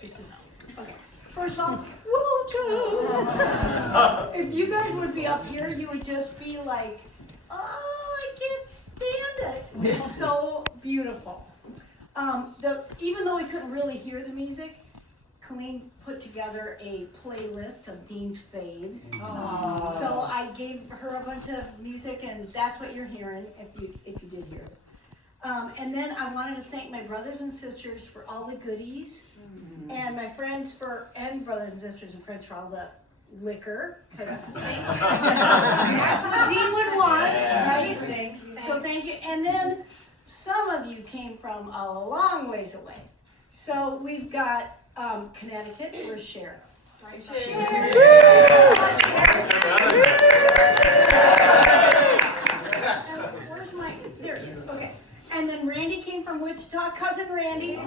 This is, okay. First of all, welcome. If you guys would be up here, you would just be like, oh, I can't stand it. It's so beautiful. Even though we couldn't really hear the music, Colleen put together a playlist of Dean's faves. Aww. So I gave her a bunch of music, and that's what you're hearing if you did hear it. And then I wanted to thank my brothers and sisters for all the goodies, and my friends and brothers and sisters and friends for all the liquor, because that's what Dean would want, right? Thank you. So thank you. And then some of you came from a long ways away. So we've got Connecticut. Where's Sharon? Sharon. Where's my? There it is. Okay. And then Randy came from Wichita. Cousin Randy. And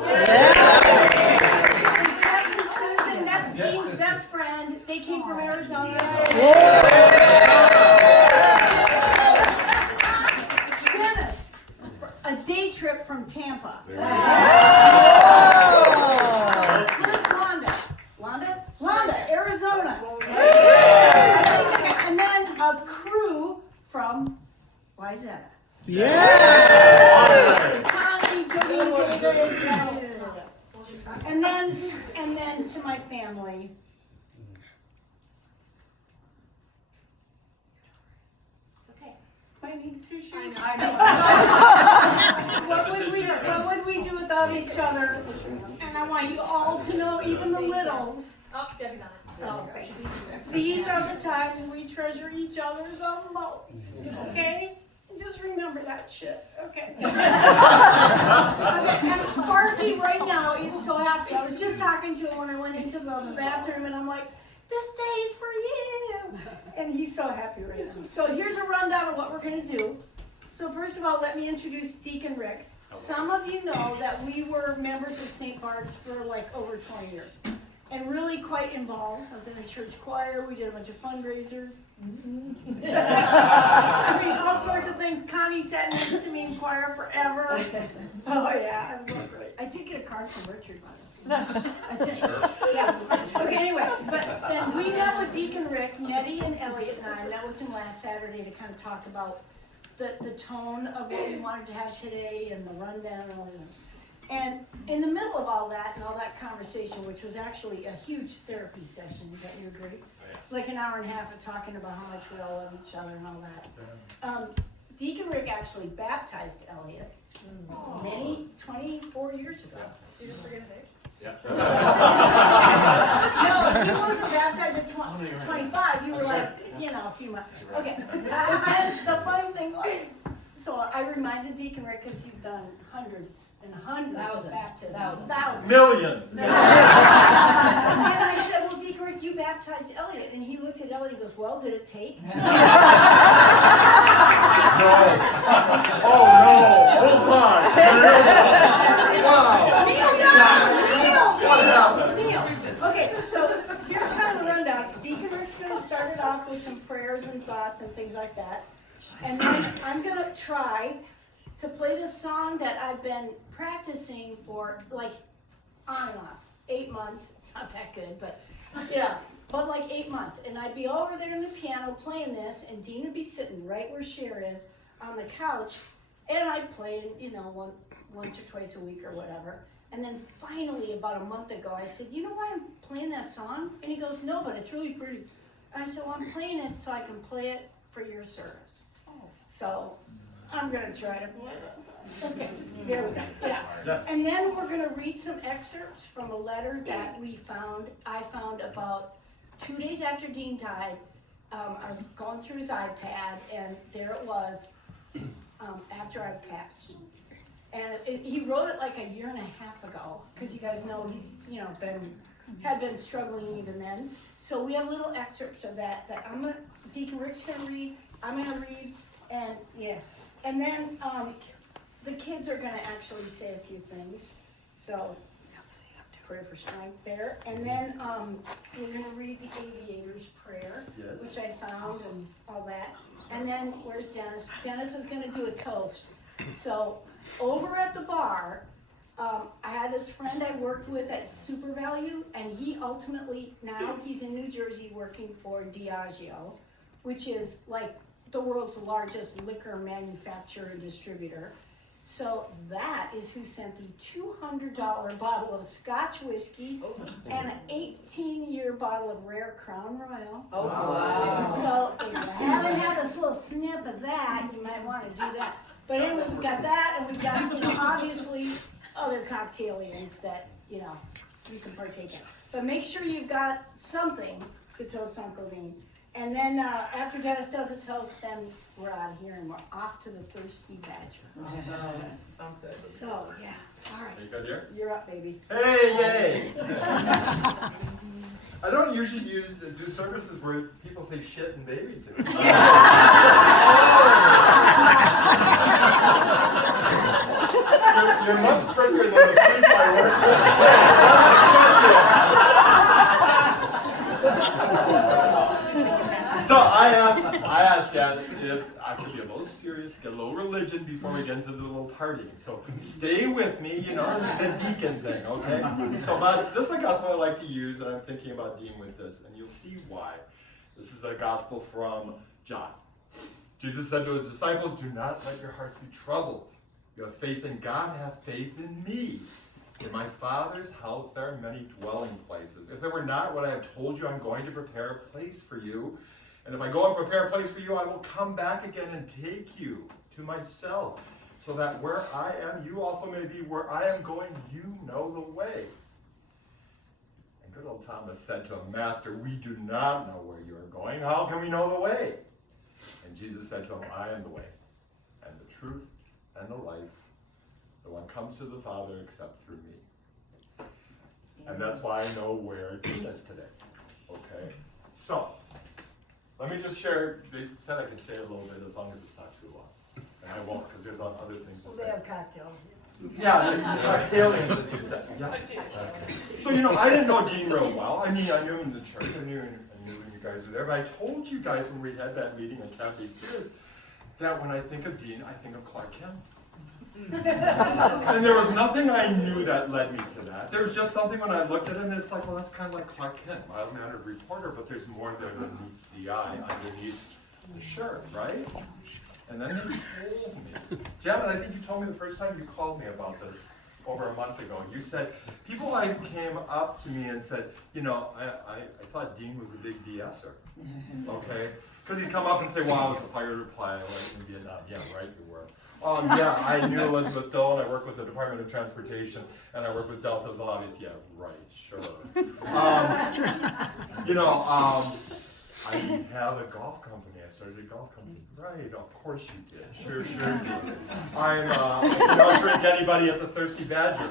Jeff and Susan. That's Dean's best friend. They came from Arizona. Dennis, a day trip from Tampa. Where's Londa? Londa, Arizona. And then a crew from Wayzata. Connie, Jody, David, and then to my family. It's okay. I need tissue. I know. What would we do without each other? And I want you all to know, even the littles. Oh, Debbie's on it. Oh, thanks. These are the times we treasure each other the most. Okay? Just remember that shit, okay? And Sparkie right now is so happy. I was just talking to him when I went into the bathroom, and I'm like, this day is for you. And he's so happy right now. So here's a rundown of what we're going to do. So first of all, let me introduce Deacon Rick. Some of you know that we were members of St. Bart's for like over 20 years. And really quite involved. I was in a church choir. We did a bunch of fundraisers. I mean, all sorts of things. Connie sat next to me in choir forever. Oh yeah, it was so great. I did get a card from Richard, by the way. I did. Yeah. Okay. Anyway, but then we met with Deacon Rick, Nettie, and Elliot, and I met with him last Saturday to kind of talk about the tone of what we wanted to have today and the rundown and all that. And in the middle of all that and all that conversation, which was actually a huge therapy session, don't you agree? It's like an hour and a half of talking about how much we all love each other and all that. Deacon Rick actually baptized Elliot 24 years ago. Did you just forget his age? Yeah. No, he wasn't baptized at 25. You were like, a few months. Okay. And the funny thing was, so I reminded Deacon Rick, because you've done hundreds and hundreds of baptisms. Thousands. Millions. And I said, well, Deacon Rick, you baptized Elliot. And he looked at Elliot and goes, well, did it take? No. Oh no. Hold on. Wow. Kneel. Okay, so here's kind of the rundown. Deacon Rick's going to start it off with some prayers and thoughts and things like that. And then I'm going to try to play this song that I've been practicing for like on and off. 8 months. It's not that good, but yeah. But like 8 months. And I'd be over there on the piano playing this, and Dean would be sitting right where Cher is on the couch, and I'd play it, once or twice a week or whatever. And then finally, about a month ago, I said, you know why I'm playing that song? And he goes, no, but it's really pretty. And I said, well, I'm playing it so I can play it for your service. So I'm going to try to play it. Okay, there we go. Yeah. Yes. And then we're going to read some excerpts from a letter that I found about 2 days after Dean died. I was going through his iPad, and there it was after I passed. And he wrote it like a year and a half ago, because you guys know he's had been struggling even then. So we have little excerpts of that Deacon Rick's gonna read, I'm gonna read, and yeah. And then the kids are gonna actually say a few things. So prayer for strength there. And then we're gonna read the Aviator's Prayer, Yes. which I found and all that. And then where's Dennis? Dennis is gonna do a toast. So over at the bar, I had this friend I worked with at Super Value, and he ultimately, now he's in New Jersey working for Diageo, which is like the world's largest liquor manufacturer and distributor. So that is who sent the $200 bottle of Scotch whiskey and an 18-year bottle of rare Crown Royal. Oh, wow. So if you haven't had a little snip of that, you might want to do that. But anyway, we've got that, and we've got, obviously other cocktailians that, you can partake in. But make sure you've got something to toast Uncle Dean. And then after Dennis does a toast, then we're out of here and we're off to the Thirsty Badger. Awesome. Sounds good. So, yeah, all right. You good here? You're up, baby. Hey, yay! I don't usually do services where people say shit and baby to me. You're much prettier than the priest I work with. So I asked Janet if I could be a little serious, get a little religion before we get into the little party. So stay with me, the deacon thing, okay? So this is a gospel I like to use, and I'm thinking about Dean with this, and you'll see why. This is a gospel from John. Jesus said to his disciples, "Do not let your hearts be troubled. You have faith in God, have faith in me. In my Father's house there are many dwelling places. If there were not what I have told you, I'm going to prepare a place for you. And if I go and prepare a place for you, I will come back again and take you to myself, so that where I am, you also may be. Where I am going, you know the way." And good old Thomas said to him, "Master, we do not know where you are going. How can we know the way?" And Jesus said to him, "I am the way, and the truth, and the life. No one comes to the Father except through me." And that's why I know where Dean is today. Okay? So, let me just share. They said I could say a little bit as long as it's not too long. And I won't, because there's other things to Well, say. they have cocktails. Yeah, cocktailians, as you said. Yeah. So, I didn't know Dean real well. I mean, I knew him in the church. I knew when you guys were there. But I told you guys when we had that meeting at Cafe Sears that when I think of Dean, I think of Clark Kent. And there was nothing I knew that led me to that. There was just something when I looked at him, and it's like, well, that's kind of like Clark Kent, mild-mannered reporter, but there's more there than meets the eye underneath the shirt, right? And then they told me. Janet, I think you told me the first time you called me about this over a month ago. You said, people always came up to me and said, I thought Dean was a big BSer, okay? Because he'd come up and say, well, I was a fighter pilot in Vietnam. Yeah, right, you were. Yeah, I knew Elizabeth Dole, and I worked with the Department of Transportation, and I worked with Delta as a lobbyist. Yeah, right, sure. I didn't have a golf company. I started a golf company. Right, of course you did. Sure did. I don't drink anybody at the Thirsty Badger.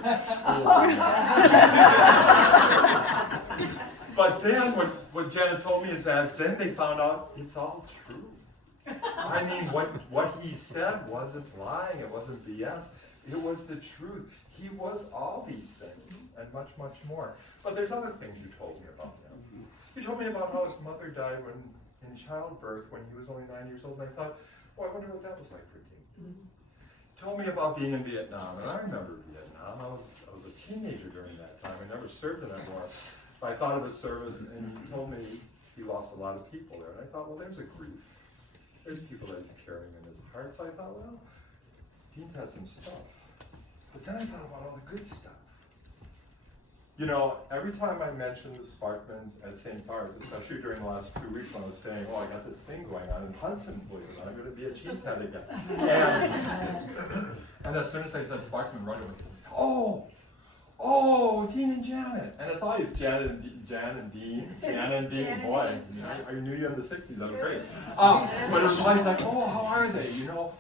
But then what Janet told me is that then they found out it's all true. I mean, what he said wasn't lying, it wasn't BS, it was the truth. He was all these things, and much, much more. But there's other things you told me about him. You told me about how his mother died in childbirth when he was only 9 years old, and I thought, I wonder what that was like for Dean. Told me about being in Vietnam, and I remember Vietnam. I was a teenager during that time. I never served in that war. But I thought of his service, and he told me he lost a lot of people there. And I thought, well, there's a grief. There's people that he's carrying in his heart. So I thought, well, Dean's had some stuff. But then I thought about all the good stuff. Every time I mention the Sparkmans at St. Bart's, especially during the last 2 weeks when I was saying, I got this thing going on in Hudson, believe it or not, I'm going to be a cheesehead again. And as soon as I said Sparkman, right away, said, oh, Dean and Janet. And it's always Jan and Dean. Boy, I knew you in the 60s, that was great. But it's always like, how are they?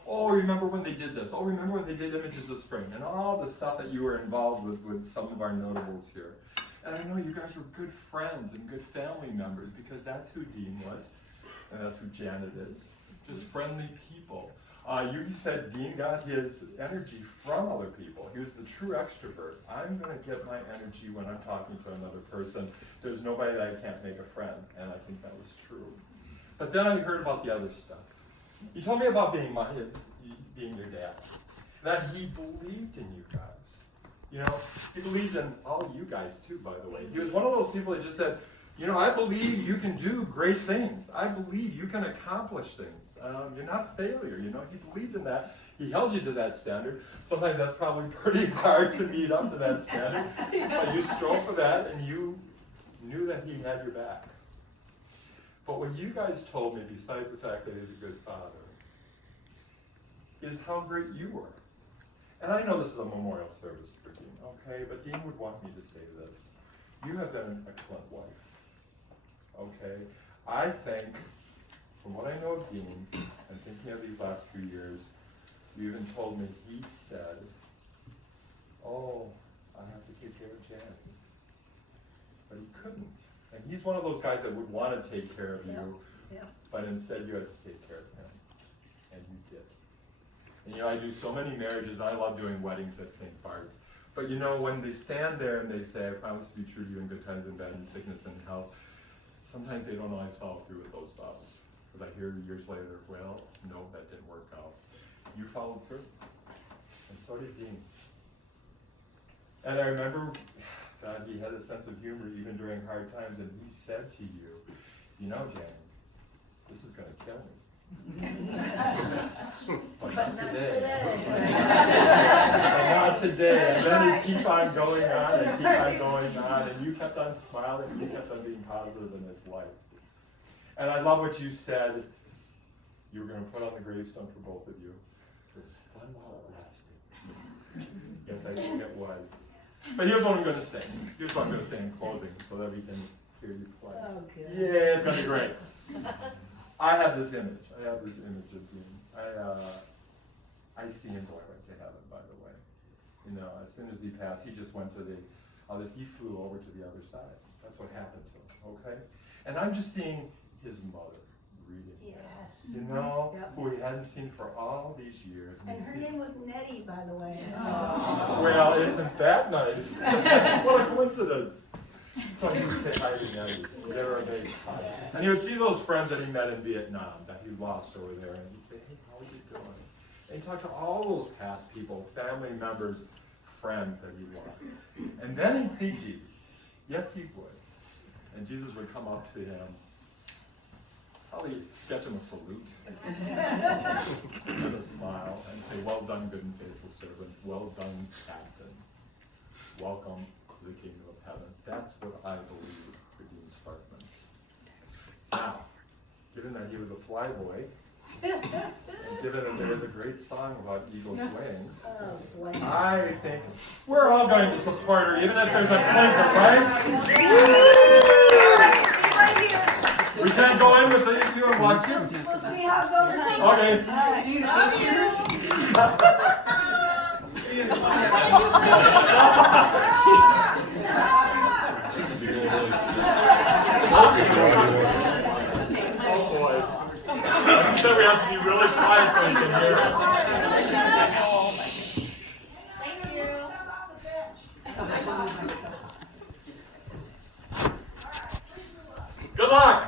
Remember when they did this? Remember when they did Images of Spring? And all the stuff that you were involved with some of our notables here. And I know you guys were good friends and good family members, because that's who Dean was, and that's who Janet is. Just friendly people. You said Dean got his energy from other people. He was the true extrovert. I'm going to get my energy when I'm talking to another person. There's nobody that I can't make a friend, and I think that was true. But then I heard about the other stuff. You told me about being your dad, that he believed in you guys. You know, he believed in all of you guys too, by the way. He was one of those people that just said, you know, I believe you can do great things. I believe you can accomplish things. You're not a failure, you know. He believed in that. He held you to that standard. Sometimes that's probably pretty hard to meet up to that standard. But you strove for that, and you knew that he had your back. But what you guys told me, besides the fact that he's a good father, is how great you were. And I know this is a memorial service for Dean, okay? But Dean would want me to say this. You have been an excellent wife, okay? I think, from what I know of Dean, and thinking of these last few years, you even told me he said, oh, I have to take care of Janet. But he couldn't. And he's one of those guys that would want to take care of you, but instead you had to take care of him. And you did. And you know, I do so many marriages, I love doing weddings at St. Bart's. But you know, when they stand there and they say, I promise to be true to you in good times and bad, in sickness and health, sometimes they don't always follow through with those vows. Because I hear years later, well, no, that didn't work out. You followed through. And so did Dean. And I remember, God, he had a sense of humor even during hard times, and he said to you, you know, Jan, this is going to kill me. But not today. But not today. And then he'd keep on going on and keep on going on, and you kept on smiling, and you kept on being positive in his life. And I love what you said. You were going to put on the gravestone for both of you. It was fun while it lasted. Yes, I think it was. But here's what I'm going to sing. Here's what I'm going to sing in closing so that we can hear you play. Oh, good. Yeah, it's going to be great. I have this image. I have this image of Dean. I see him going right to heaven, by the way. You know, as soon as he passed, he just went to the other, he flew over to the other side. That's what happened to him, okay? And I'm just seeing his mother reading. Yes. You know, who he hadn't seen for all these years. And her name was Nettie, by the way. Well, isn't that nice? What a coincidence. So he would say hi to Nettie. They were amazing. And he would see those friends that he met in Vietnam that he lost over there, and he'd say, hey, how are you doing? And he'd talk to all those past people, family members, friends that he lost. And then he'd see Jesus. Yes, he would. And Jesus would come up to him, probably sketch him a salute, with a smile, and say, well done, good and faithful servant. Well done, captain. Welcome to the kingdom of heaven. That's what I believe for Dean Sparkman. Now, given that he was a flyboy, and given that there is a great song about eagle's wings, I think we're all going to support her, even if there's a clinker, right? We can't go in with it if you are watching. We'll see how it goes, honey. Okay. Love Oh boy. I said we have to be really quiet so you can hear us. Thank you. Good luck.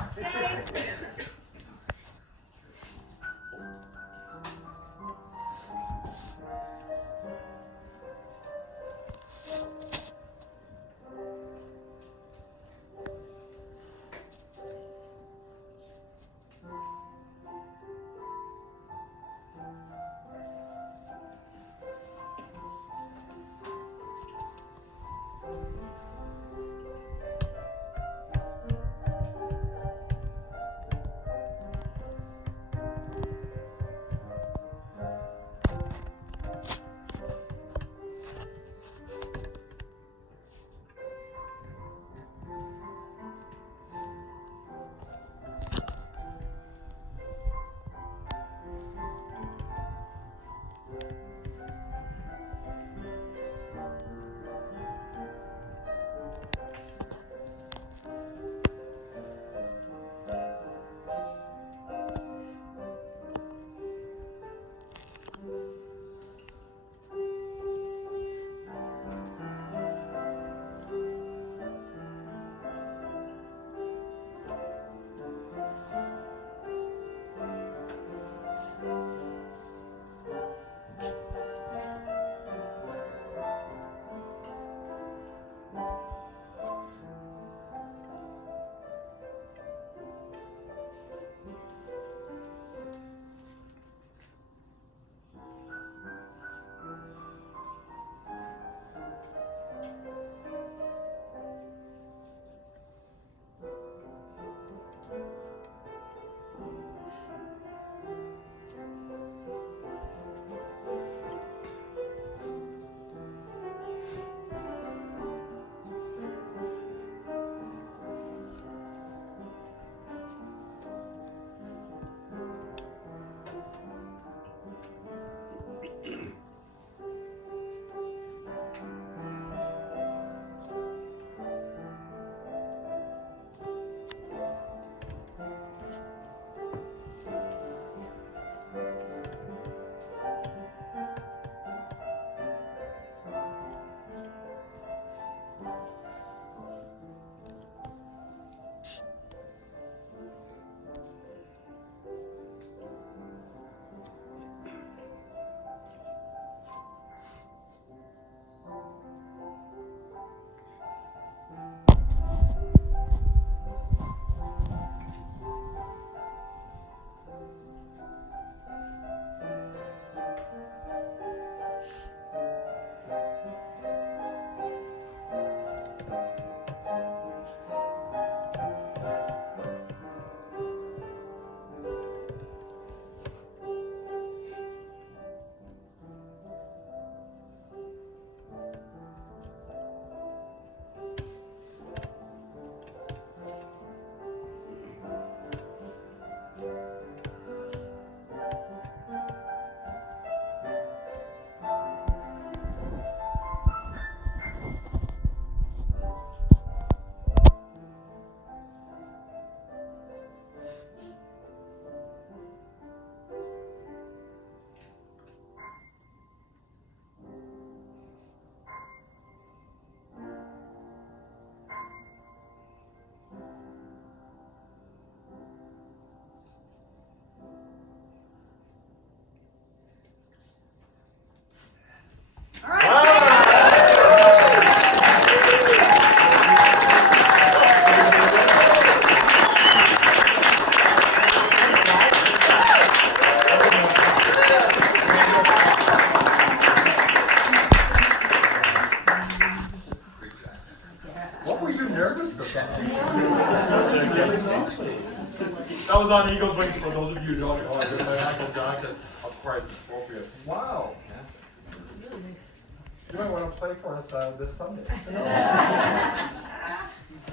too nervous about it. That was on Eagle's Wings for those of you who don't know. I did my Uncle John because, of course, it's appropriate. Wow. You might want to play for us this Sunday.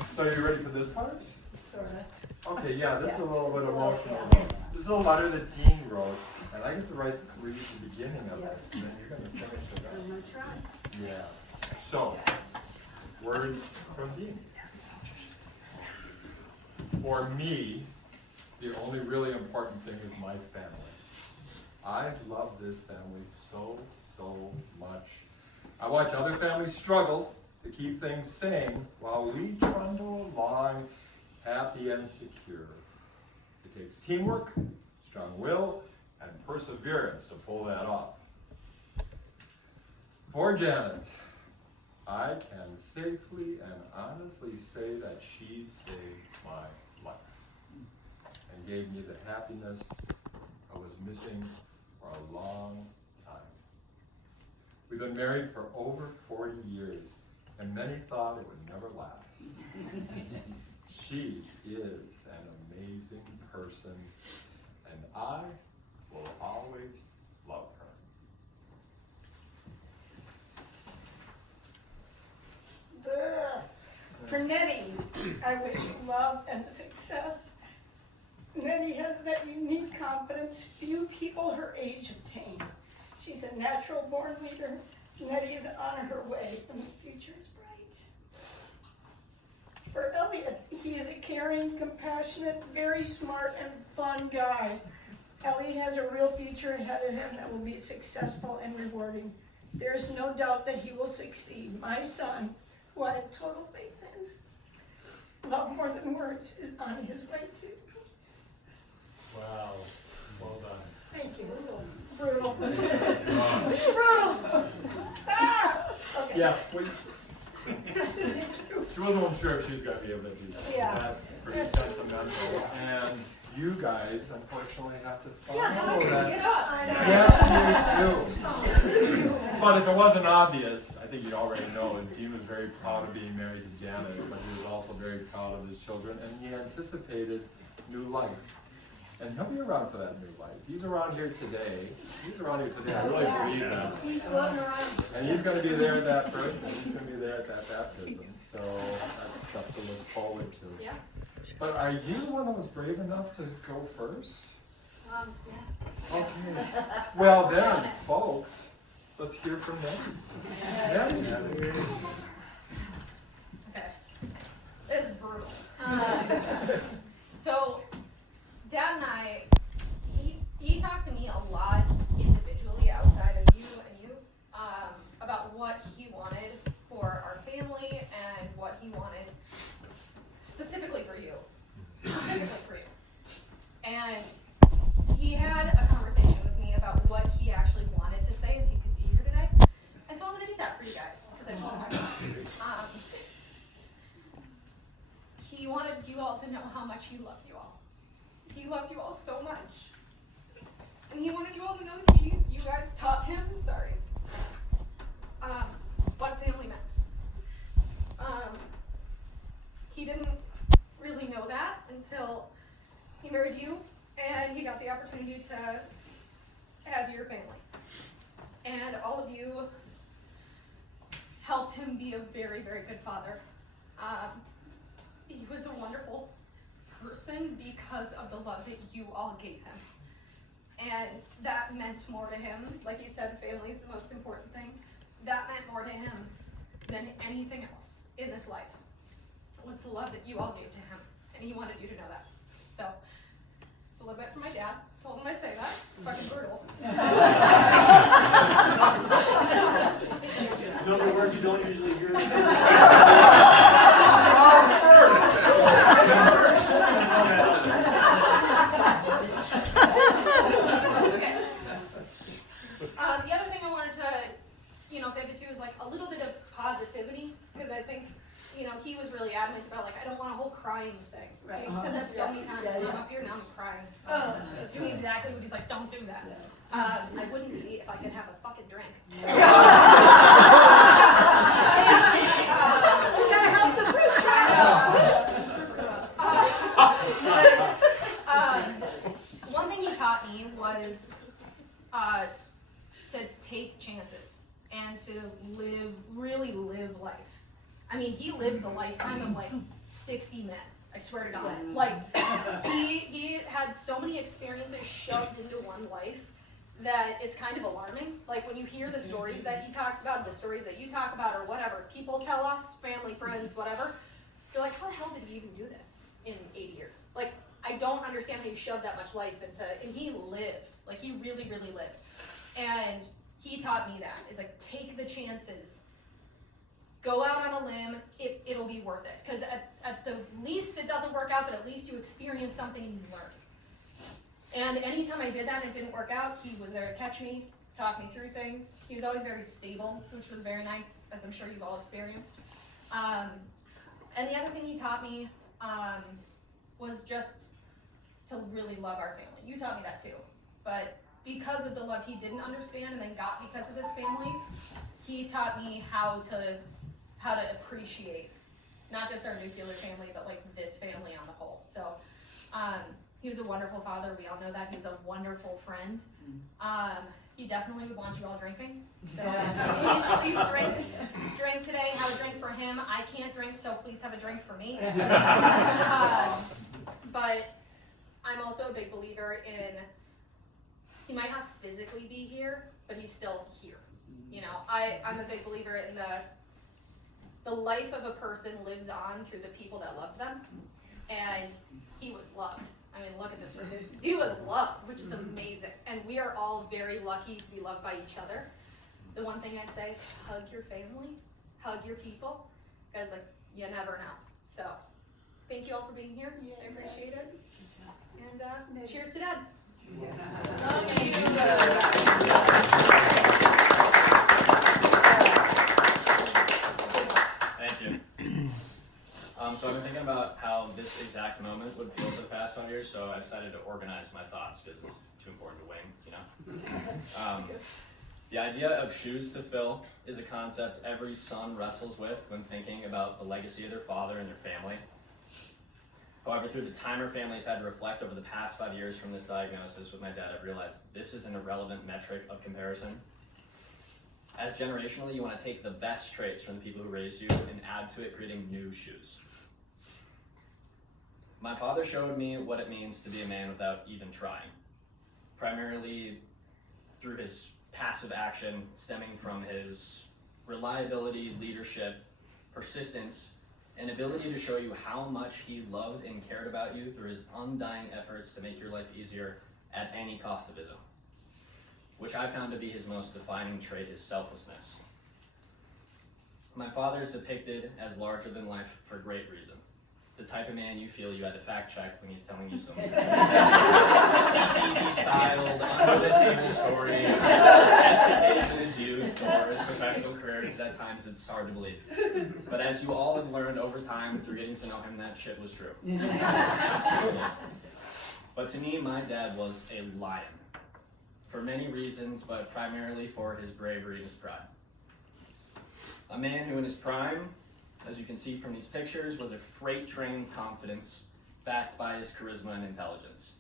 So you ready for this part? Sort of. Okay, yeah, this is a little bit it's a little- emotional. yeah. This is a letter that Dean wrote, and I get to read the beginning of it, and then you're going to finish it up. I'm gonna try. Yeah. So, words from Dean. For me, the only really important thing is my family. I love this family so much. I watch other families struggle to keep things sane while we trundle along happy and secure. It takes teamwork, strong will, and perseverance to pull that off. For Janet, I can safely and honestly say that she saved my life and gave me the happiness I was missing for a long time. We've been married for over 40 years, and many thought it would never last. She is an amazing person, and I will always love her. For Nettie, I wish you love and success. Nettie has that unique confidence few people her age obtain. She's a natural born leader. Nettie is on her way, and the future is bright. For Elliot, he is a caring, compassionate, very smart, and fun guy. Elliot has a real future ahead of him that will be successful and rewarding. There is no doubt that he will succeed. My son, who I have total faith in, love more than words, is on his way too. Wow, well done. Thank you. Brutal. Brutal. Ah! Okay. Yes, she wasn't sure if she was going to be able to do that. Yeah. That's pretty That's- sentimental. And you guys, unfortunately, have to follow Get that. up. I know. Yes, you do. But if it wasn't obvious, I think you already know, and Dean was very proud of being married to Janet, but he was also very proud of his children, and he anticipated new life. And he'll be around for that new life. He's around here today. I really believe that. He's floating around. And he's going to be there at that birth, and he's going to be there at that baptism. So that's stuff to look forward to. Yeah. But are you the one that was brave enough to go first? Yeah. Okay. Well then, folks, let's hear from them. Yeah. Okay. It's brutal. So, Dad and I, he talked to me a lot individually outside of you and you about what he wanted for our family and what he wanted specifically for you. And he had a conversation with me about what he actually wanted to say if he could be here today. And so I'm going to do that for you guys, because I just want to talk about it. He wanted you all to know how much he loved you all. He loved you all so much. And he wanted you all to know that you guys taught him, what family meant. He didn't really know that until he married you and he got the opportunity to have your family. And all of you helped him be a very, very good father. He was a wonderful person because of the love that you all gave him. And that meant more to him. Like he said, family is the most important thing. That meant more to him than anything else in this life. It was the love that you all gave to him. And he wanted you to know that. So, it's a little bit from my dad. Told him I'd say that. Fucking brutal. Another word you don't usually hear. Okay. The other thing I wanted to, pivot to is like a little bit of positivity, because I think, he was really adamant about I don't want a whole crying thing. Right. He said that so many times, and I'm up here now I'm crying. Doing exactly what he's like, don't do that. I wouldn't be if I could have a fucking drink. Gotta help the fruit. man to really live life. I mean, he lived the lifetime of like 60 men. I swear to God. Like, he had so many experiences shoved into one life that it's kind of alarming. Like, when you hear the stories that he talks about, the stories that you talk about, or whatever, people tell us, family, friends, whatever, you're like, how the hell did he even do this in 80 years? Like, I don't understand how you shoved that much life into, and he lived. Like, he really lived. And he taught me that. It's like, take the chances. Go out on a limb, it'll be worth it. Because at the least it doesn't work out, but at least you experience something and you learn. And anytime I did that and it didn't work out, he was there to catch me, talk me through things. He was always very stable, which was very nice, as I'm sure you've all experienced. And the other thing he taught me was just to really love our family. You taught me that too. But because of the love he didn't understand and then got because of his family, he taught me how to appreciate not just our nuclear family, but like this family on the whole. So he was a wonderful father. We all know that. He was a wonderful friend. He definitely would want you all drinking. So please drink today. Have a drink for him. I can't drink, so please have a drink for me. But I'm also a big believer in, he might not physically be here, but he's still here. You know, I'm a big believer in the life of a person lives on through the people that love them, and he was loved. I mean, look at this room. He was loved, which is amazing, and we are all very lucky to be loved by each other. The one thing I'd say is hug your family, hug your people, because like you never know. So, thank you all for being here. I appreciate it, and cheers to Dad. Thank you. So I've been thinking about how this exact moment would feel for the past 5 years, so I decided to organize my thoughts because it's too important to wing, you know? The idea of shoes to fill is a concept every son wrestles with when thinking about the legacy of their father and their family. However, through the time our family's had to reflect over the past 5 years from this diagnosis with my dad, I've realized this is an irrelevant metric of comparison. As generationally, you want to take the best traits from the people who raised you and add to it, creating new shoes. My father showed me what it means to be a man without even trying, primarily through his passive action stemming from his reliability, leadership, persistence, and ability to show you how much he loved and cared about you through his undying efforts to make your life easier at any cost of his own, which I found to be his most defining trait, his selflessness. My father is depicted as larger than life for great reason. The type of man you feel you had to fact check when he's telling you some easy styled, under the table story, escapades in his youth or his professional career, because at times it's hard to believe. But as you all have learned over time through getting to know him, that shit was true. Absolutely. But to me, my dad was a lion. For many reasons, but primarily for his bravery and his pride. A man who in his prime, as you can see from these pictures, was a freight train confidence backed by his charisma and intelligence.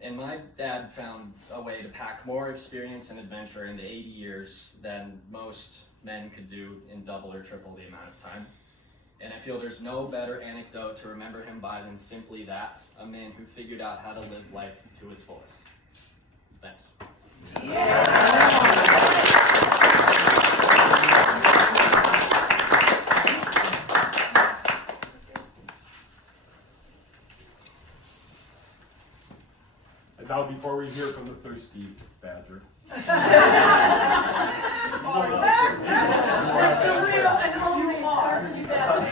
And my dad found a way to pack more experience and adventure into 80 years than most men could do in double or triple the amount of time. And I feel there's no better anecdote to remember him by than simply that, a man who figured out how to live life to its fullest. Thanks. And now before we hear from the thirsty badger. The real and only varsity badger.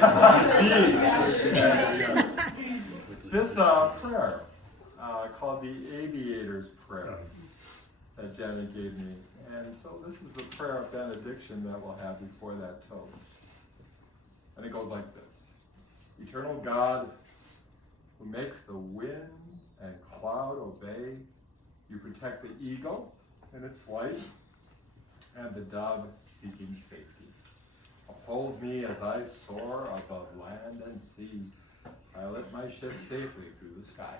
This prayer, called the Aviator's Prayer, that Jenny gave me. And so this is the prayer of benediction that we'll have before that toast. And it goes like this. Eternal God, who makes the wind and cloud obey, you protect the eagle in its flight and the dove seeking safety. Uphold me as I soar above land and sea. Pilot my ship safely through the sky.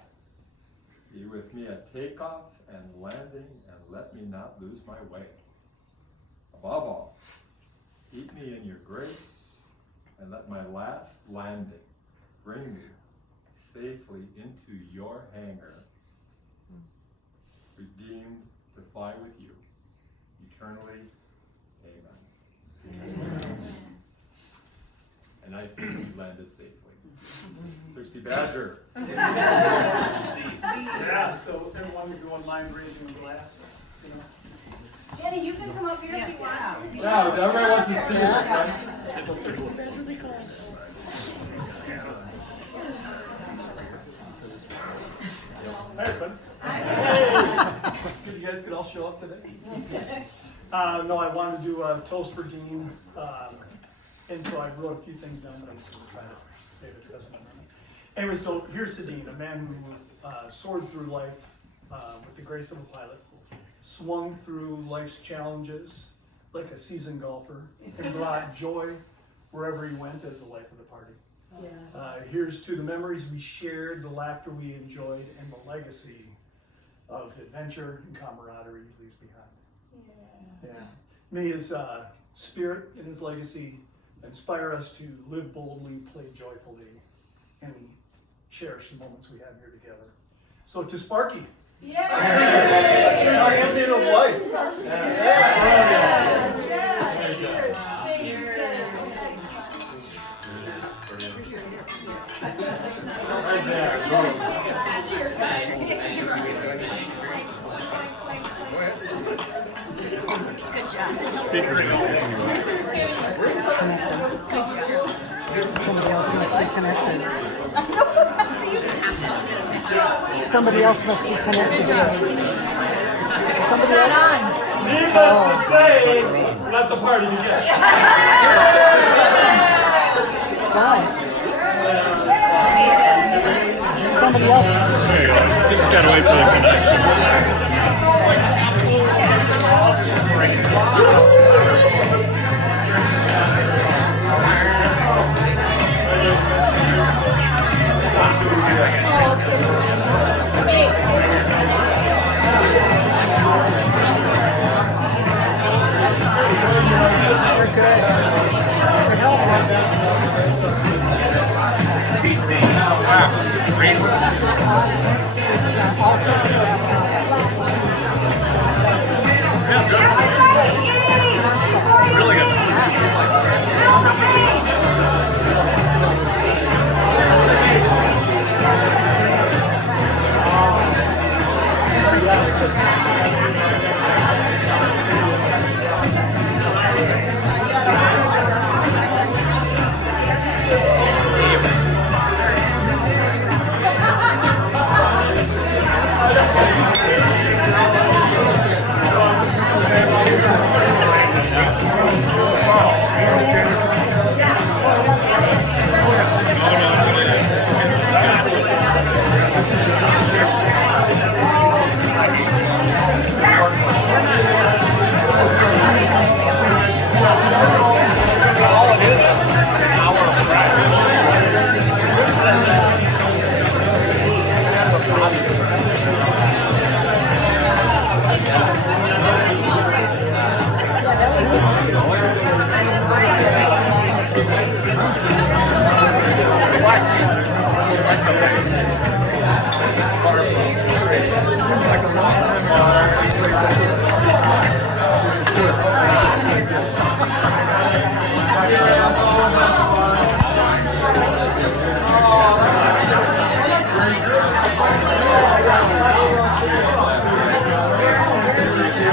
Be with me at takeoff and landing, and let me not lose my way. Above all, keep me in your grace, and let my last landing bring me safely into your hangar, redeemed to fly with you eternally. Amen. And I think we landed safely. Thirsty Badger. Yeah, so everyone, if you wouldn't mind raising a glass, you know. Danny, you can come up here if you want. Yeah, everyone wants to see it, right? Hi, everybody. Good you guys could all show up today. No, I wanted to do a toast for Dean, and so I wrote a few things down, but I'm just gonna try to say this because of my memory. Anyway, so here's to Dean, a man who soared through life with the grace of a pilot, swung through life's challenges like a seasoned golfer, and brought joy wherever he went as the life of the party. Here's to the memories we shared, the laughter we enjoyed, and the legacy of adventure and camaraderie he leaves behind. Yeah. May his spirit and his legacy inspire us to live boldly, play joyfully, and cherish the moments we have here together. So to Sparkie. Our empty of life. Right there. Somebody else must be connected. Somebody else must be connected to it. Somebody else. Needless to say, let the party begin. Fine. Somebody else. Just gotta wait for the connection. We're good. We're helping. It's also Really good.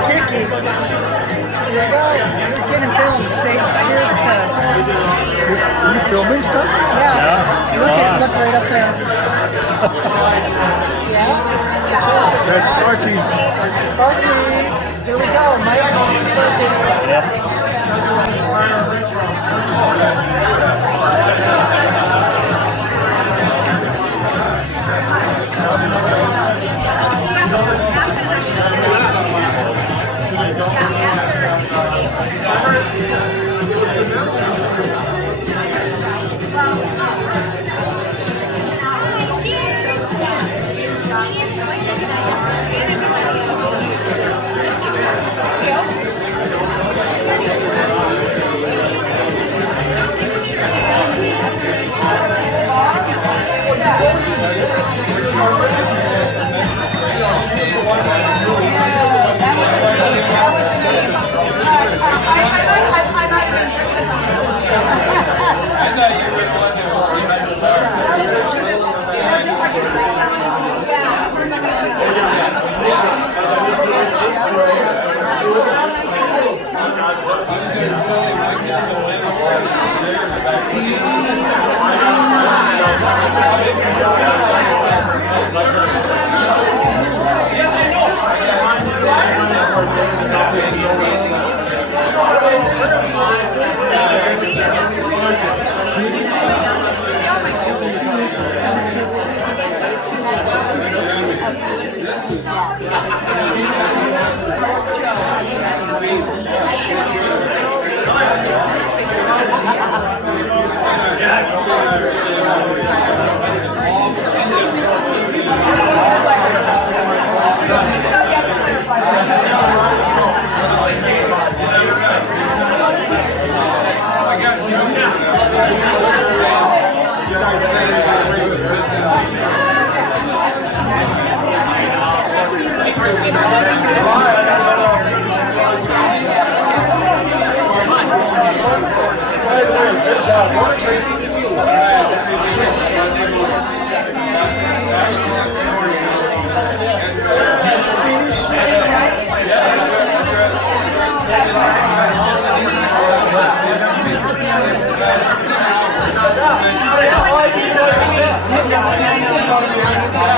Dickie. Here we go. You're getting filmed. Say cheers to. Are you filming stuff? Yeah. Look right up there. Yeah. Cheers to That's Sparkie's. Sparkie. Here we go. Mike. Sparkie. Thank you.